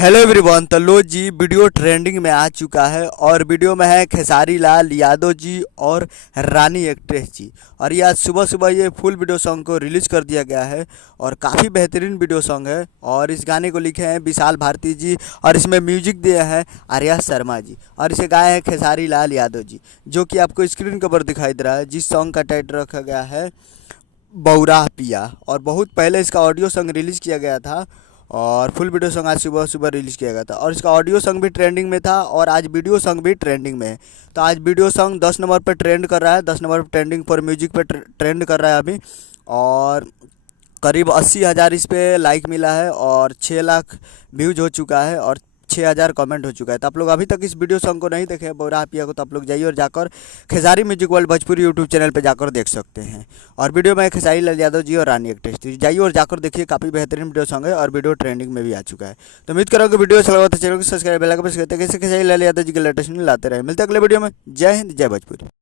Hello everyone. तो लो जी, video trending में आ चुका है और वीडियो में है खेसारी लाल यादव जी और रानी एक्ट्रेस जी। और ये आज सुबह सुबह ये फुल वीडियो सॉन्ग को रिलीज़ कर दिया गया है और काफ़ी बेहतरीन वीडियो सॉन्ग है। और इस गाने को लिखे हैं विशाल भारती जी और इसमें म्यूजिक दिए हैं आर्या शर्मा जी और इसे गाए हैं खेसारी लाल यादव जी, जो कि आपको स्क्रीन के ऊपर दिखाई दे रहा है। जिस सॉन्ग का टाइटल रखा गया है बौराह पिया। और बहुत पहले इसका ऑडियो सॉन्ग रिलीज़ किया गया था और फुल वीडियो सॉन्ग आज सुबह सुबह रिलीज़ किया गया था। और इसका ऑडियो सॉन्ग भी ट्रेंडिंग में था और आज वीडियो सॉन्ग भी ट्रेंडिंग में है। तो आज वीडियो सॉन्ग 10 नंबर पर ट्रेंड कर रहा है, 10 नंबर पर ट्रेंडिंग पर म्यूजिक पर ट्रेंड कर रहा है अभी। और करीब 80,000 इस पे लाइक मिला है और 6 लाख व्यूज हो चुका है और 6,000 कमेंट हो चुका है। तो आप लोग अभी तक इस वीडियो सॉन्ग को नहीं देखे बौराह पिया को, तो आप लोग जाइए और जाकर Khesari music world Bhojpuri YouTube channel पे जाकर देख सकते हैं। और वीडियो में खेसारी लाल यादव जी और रानी एक्ट्रेस जी, जाइए और जाकर देखिए, काफ़ी बेहतरीन वीडियो सॉन्ग है और वीडियो ट्रेंडिंग में भी आ चुका है। तो उम्मीद करो कि वीडियो अच्छा लगा तो चैनल को सब्सक्राइब बेल आइकन प्रेस करते हैं, कैसे खेसारी लाल यादव जी के लेटेस्ट न्यूज़ लाते रहे। मिलते हैं अगले वीडियो में। जय हिंद, जय भोजपुरी।